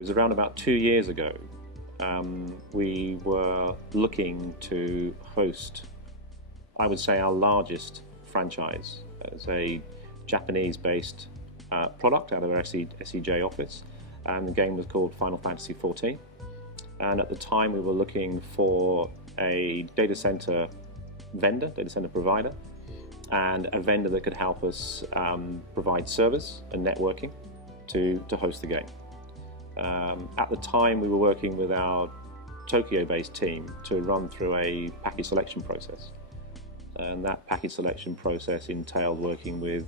It was around about 2 years ago. We were looking to host, I would say, our largest franchise. It's a Japanese-based product out of our SEJ office, and the game was called Final Fantasy XIV. And at the time, we were looking for a data center vendor, data center provider, and a vendor that could help us provide servers and networking to host the game. At the time, we were working with our Tokyo-based team to run through a package selection process. And that package selection process entailed working with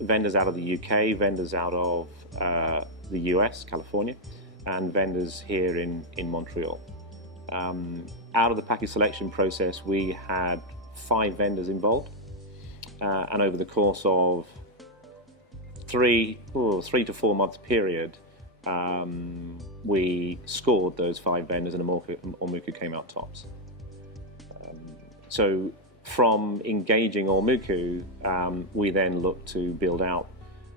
vendors out of the UK, vendors out of the US, California, and vendors here in Montreal. Out of the package selection process, we had 5 vendors involved, and over the course of 3 to 4 month period, we scored those 5 vendors, and Ormuco came out tops. So from engaging Ormuco, we then looked to build out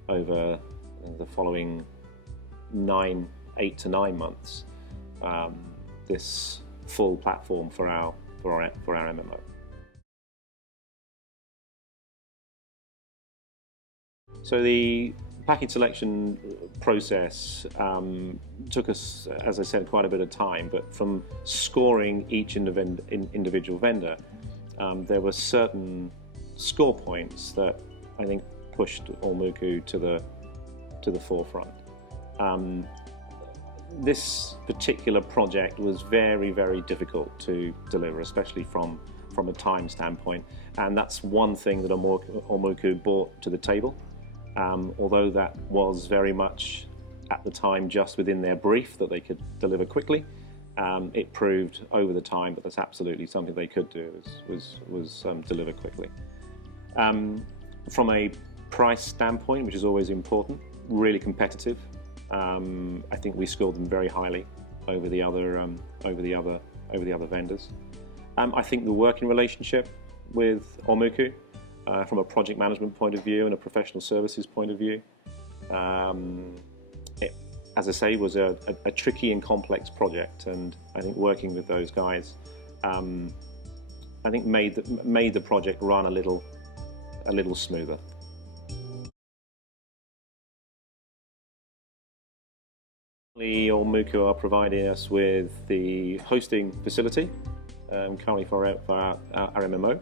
over the following 8 to 9 months this full platform for our MMO. So the package selection process took us, as I said, quite a bit of time, but from scoring each individual vendor, there were certain score points that I think pushed Ormuco to the forefront. This particular project was very, very difficult to deliver, especially from a time standpoint, and that's one thing that Ormuco brought to the table. Although that was very much at the time just within their brief that they could deliver quickly, it proved over the time that that's absolutely something they could do, was deliver quickly. From a price standpoint, which is always important, really competitive. I think we scored them very highly over the other vendors. I think the working relationship with Ormuco, from a project management point of view and a professional services point of view, it, as I say, was a tricky and complex project, and I think working with those guys, I think made the project run a little smoother. Ormuco are providing us with the hosting facility currently for our MMO,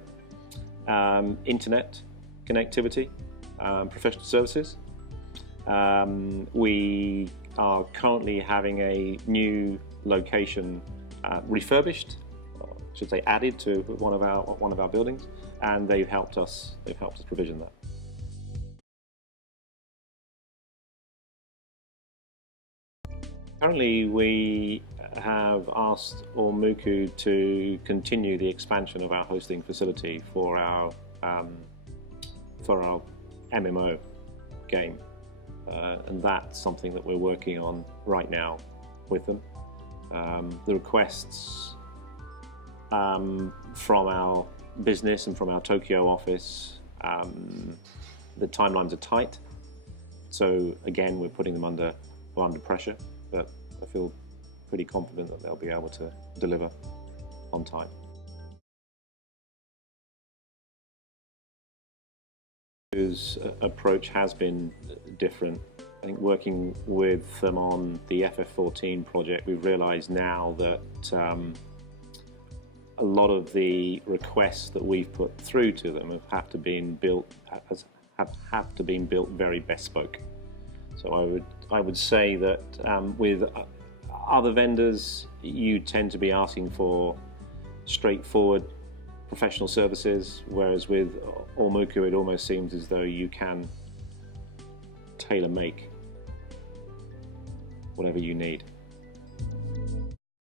internet connectivity, professional services. We are currently having a new location refurbished, I should say added to one of our buildings, and they've helped us provision that. Currently, we have asked Ormuco to continue the expansion of our hosting facility for our MMO game, and that's something that we're working on right now with them. The requests from our business and from our Tokyo office, the timelines are tight, so again we're putting them under pressure, but I feel pretty confident that they'll be able to deliver on time. His approach has been different. I think working with them on the FF14 project, we've realized now that a lot of the requests that we've put through to them have to be built very bespoke. So I would say that with other vendors, you tend to be asking for straightforward professional services, whereas with Ormuco it almost seems as though you can tailor-make whatever you need.